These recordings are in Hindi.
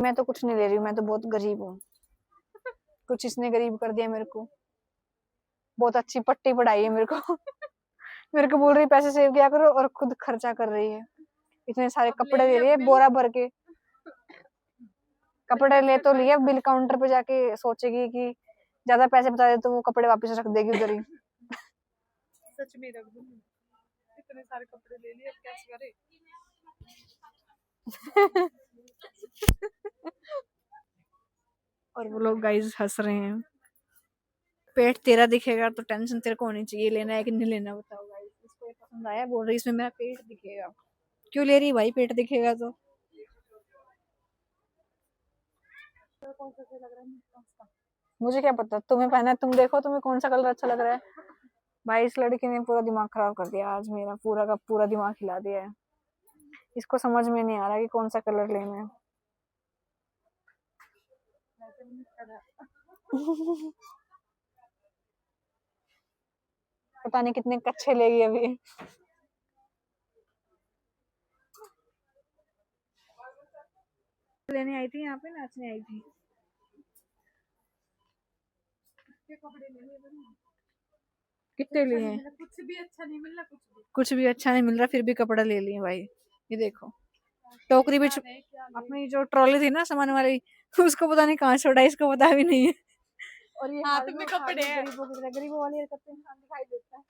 मैं तो कुछ नहीं ले रही हूँ, मैं तो बहुत गरीब हूँ। कुछ इसने गरीब कर दिया मेरे को। बहुत अच्छी पट्टी पढ़ाई है मेरे को। मेरे को बोल रही पैसे सेव किया करो और खुद खर्चा कर रही है। इतने सारे कपड़े ले रही है बोरा भर के। कपड़े ले तो लिए, बिल काउंटर पे जाके सोचेगी कि ज्यादा पैसे बता दे तो वो कपड़े वापस रख देगी उधर ही। सच में रख दूं, इतने सारे कपड़े ले लिए, अब कैसे करे। और वो लोग गाइस हंस रहे हैं। पेट तेरा दिखेगा तो टेंशन तेरे को होनी चाहिए, लेना है कि नहीं लेना बताओ गाइस। इसको ये पसंद आया, बोल रही इसमें मेरा पेट दिखेगा। क्यों ले रही भाई, पेट दिखेगा तो। कौन सा लग रहा है? मुझे क्या पता, तुम्हें पहना है, तुम देखो तुम्हें कौन सा कलर अच्छा लग रहा है। भाई इस लड़की ने पूरा दिमाग खराब कर दिया आज, मेरा पूरा का पूरा दिमाग हिला दिया है। इसको समझ में नहीं आ रहा कि कौन सा कलर लेना है। पता नहीं कितने कच्चे लेगी अभी। लेने आई थी यहाँ पे, नाचने आई थी। कपड़े ले लिए मैंने, कितने लिए हैं? कुछ भी अच्छा नहीं मिल रहा, कुछ भी अच्छा नहीं मिल रहा, फिर भी कपड़ा ले लिए भाई। ये देखो टोकरी भी अपनी जो ट्रॉली थी ना सामान वाली, उसको पता नहीं कहाँ छोड़ा, इसको पता भी नहीं है। और ये हाथ में कपड़े हैं। गरीबों वाली हरकतें इंसान दिखाई देता है।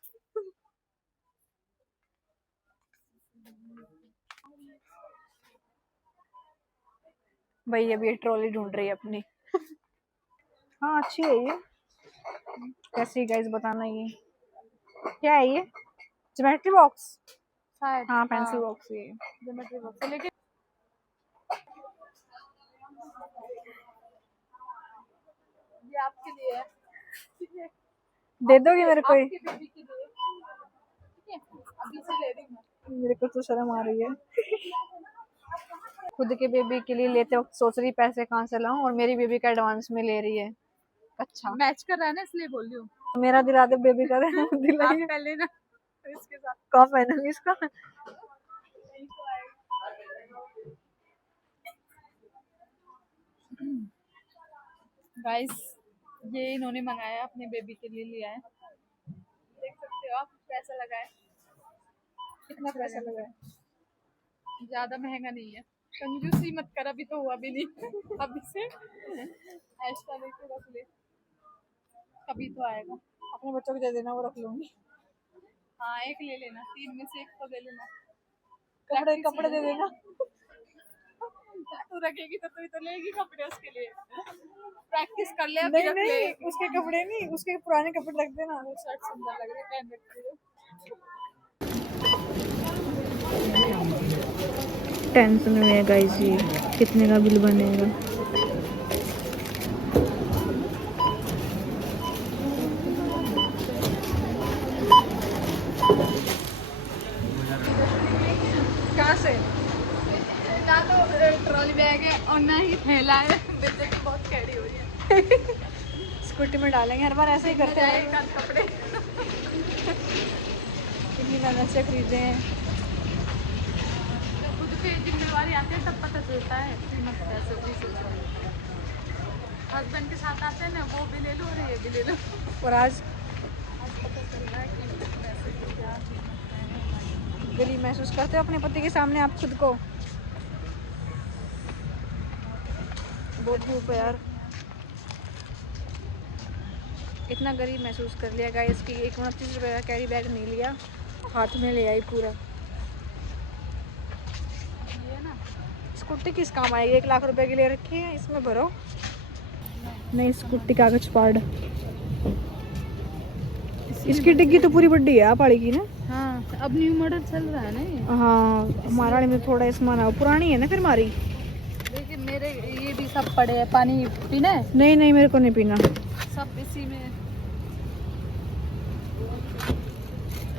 भाई अभी ये ट्रॉली ढूंढ रही है अपनी। हाँ अच्छी है ये। कैसी गाइस बताना, ये क्या है? ये ज्योमेट्री बॉक्स। हाँ पेंसिल बॉक्स ये ज्योमेट्री बॉक्स। लेकिन ये आपके लिए है, दे दोगे मेरे को? आपकी बेबी के लिए, ठीक है? अभी से ले रही हूँ। मेरे को तो शर्म आ रही है। खुद के बेबी के लिए लेते वक्त सोच रही पैसे कहाँ से लाऊं, और मेरी बेबी का एडवांस में ले रही है। अच्छा मैच कर रहा है ना, इसलिए बोल रही हूँ। मेरा दिला दे बेबी का। दिलाइए पहले ना इसके साथ कहाँ पहनूंगी इसका। गाइस ये इन्होंने मंगाया, अपने बेबी के लिए लिया है। देख सकते हो आप, पैसा लगा है। कितना पैसा लगा है? ज्यादा महंगा नहीं है। कंजूसी मत कर, अभी तो हुआ भी नहीं। अभी से ऐसा लेके रख ले, कभी तो आएगा। अपने बच्चों को दे देना, वो रख लूंगी। हाँ एक ले लेना, 3 में से 1 तो ले लेना। कपड़े दे देना। तू रखेगी तो तू तो लेगी कपड़े उसके लिए। प्रैक्टिस कर ले, नहीं नहीं उसके कपड़े नहीं, उसके पुराने कपड़े रख देना। वो शर्ट सुंदर लग रही है, पहन रखती है। टेंशन में है गाइस, ये कितने का बिल बनेगा। कहाँ से? ना तो ट्रॉली बैग है और ना ही थैला है। बेइज्जती बहुत कैडी हो रही है। स्कूटी में डालेंगे, हर बार ऐसे ही करते हैं। कपड़े इतनी मेहनत से खरीदे हैं। खुद पे जिम्मेवारी आती है तब पता चलता है कीमत पैसे की। हस्बैंड के साथ आते हैं ना, वो भी ले लो और ये भी ले लो। और आज पता चल रहा है कीमत पैसे की क्या है। गरीब महसूस करते हो अपने पति के सामने आप खुद को? बहुत धूप है यार। इतना गरीब महसूस कर लिया गाइस कि 29 रुपए का कैरी बैग नहीं लिया, हाथ में ले आई पूरा। ये ना स्कूटी किस काम आएगी? 1 लाख रुपए के लिए रखी है, इसमें भरो। नहीं स्कूटी कागज पाड़। इसकी डिग्गी तो पूरी बड्डी है पहाड़ी की ना। हाँ अब न्यू मॉडल चल रहा है ना ये। हाँ हमारा में थोड़ा सामान पुरानी है ना फिर हमारी। देखिए मेरे ये भी सब पड़े हैं, पानी पीना है? नहीं नहीं मेरे को नहीं पीना। सब इसी में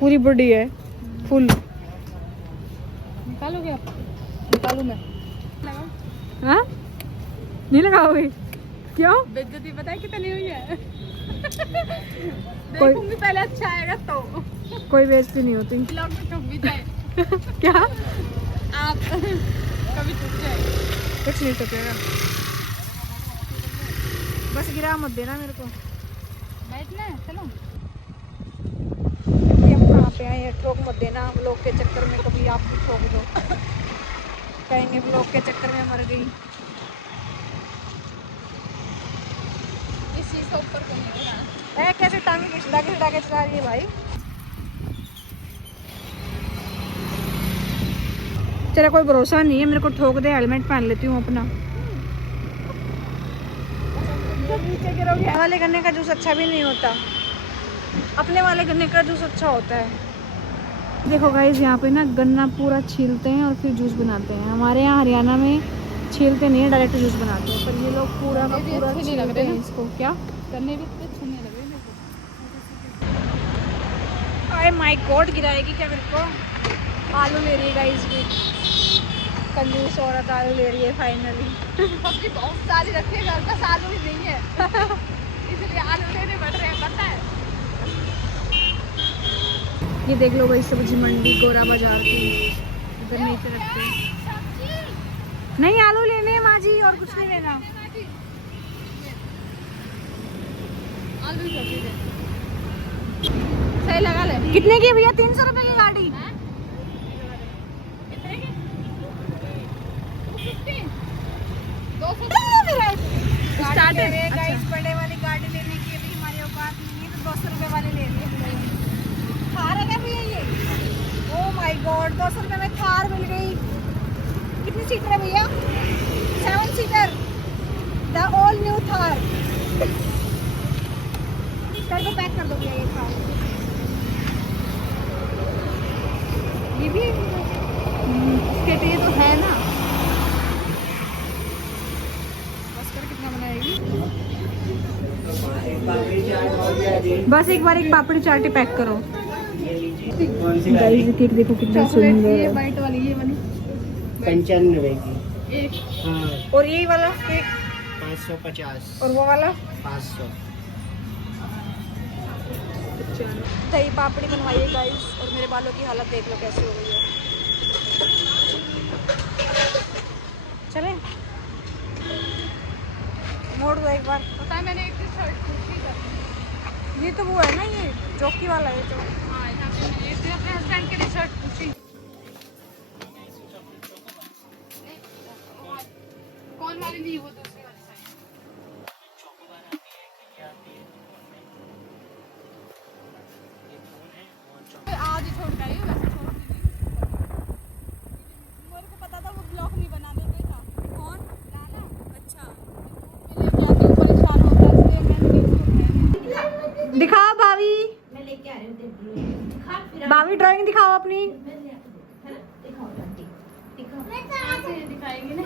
पूरी बॉडी है फुल। निकालोगे आप? निकालू मैं? लगाओ। हाँ नहीं लगाओगे? क्यों? बेइज्जती पता है कितनी हुई है? देखूंगी पहले, अच्छा आएगा तो। कोई बेइज्जती नहीं होती। ब्लॉग में ठुक भी जाए। क्या? आप कभी ठुक जाए। कुछ नहीं टपेगा, बस गिरा मत देना मेरे को। बैठना है, चलो। हम कहाँ पे आए हैं, ठोक मत देना व्लॉग के चक्कर में, कभी आप भी ठोक दो, कहेंगे व्लॉग के चक्कर में मर गई। इस चीज का ऊपर को नहीं हो रहा। कैसे टांगे खिसड़ा के चला रही है भाई। तेरा कोई भरोसा नहीं है, मेरे को ठोक दे, हेलमेट पहन लेती हूँ अपना। नीचे गिरोगे। वाले गन्ने का जूस अच्छा भी नहीं होता, अपने वाले गन्ने का जूस अच्छा होता है। देखो गाइस, यहाँ पे ना गन्ना पूरा छीलते हैं और फिर जूस बनाते हैं। हमारे यहाँ हरियाणा में छीलते नहीं है, डायरेक्ट जूस बनाते हैं, पर ये लोग पूरा का पूरा छीलते हैं इसको। क्या करने भी इतने अच्छे नहीं लग रहे मेरे को। अरे माय गॉड, गिराएगी क्या मेरे को। आलू ले रही है गाइस भी, कंजूस औरत आलू ले रही है फाइनली। सब्जी बहुत सारी रखी है, घर का आलू ही नहीं है इसलिए आलू लेने पड़ रहे हैं, पता है। ये देख लो भाई, सब्जी मंडी गोरा बाजार की, इधर नीचे रखते हैं। नहीं, आलू लेने हैं माँ जी, और कुछ नहीं लेना। आलू ही सब्जी दे, सही लगा ले। कितने की भैया? 300 रुपए की गाड़ी। कितने की? 250? 200 स्टार्टेड गाइस, बड़े वाली गाड़ी लेने के लिए हमारी औकात नहीं है, तो 200 रुपए वाली ले ली हमने। थार है क्या भैया ये? ओह माय गॉड, 200 रुपए में थार मिल गई। कितनी सीटर है भैया? 7 seater, the all new Thar. Sir को पैक कर दो भैया ये थार। ये भी इसके लिए तो है ना। कितना बनाएगी? बस एक बार एक पापड़ी चाट पैक करो। गाइस केक देखो कितना सुंदर ये है। वाइट वाली, ये वाली 95 की। एक। हाँ, और ये वाला केक 550 और वो वाला 500। दही पापड़ी बनवाइए गाइस, और मेरे बालों की हालत देख लो कैसे हो गई है। चलें, मोड़ दो एक बार। पता है, मैंने एक शर्ट पूछी था। ये तो वो है ना, ये जॉकी वाला है जो। हाँ, यहाँ पे मैंने एक दिन अपने हस्बैंड के लिए शर्ट पूछी। कौन वाली नहीं, वो दूसरी वाली साइड। आज ही छोड़ के आई हूँ, वैसे छोड़ दी। मेरे को पता था वो ब्लॉग नहीं बनाने पे था। कौन? लाला। अच्छा, मेरे ब्लॉगिंग परेशान होता है, इसलिए मैंने नहीं। दिखाओ भाभी, मैं लेके आ रही हूँ तेरे लिए। दिखा फिर भाभी ड्राइंग दिखाओ अपनी। मैं ले आती हूँ, है ना? दिखाओ आंटी, दिखाओ। कहाँ से दिखाएंगे ना।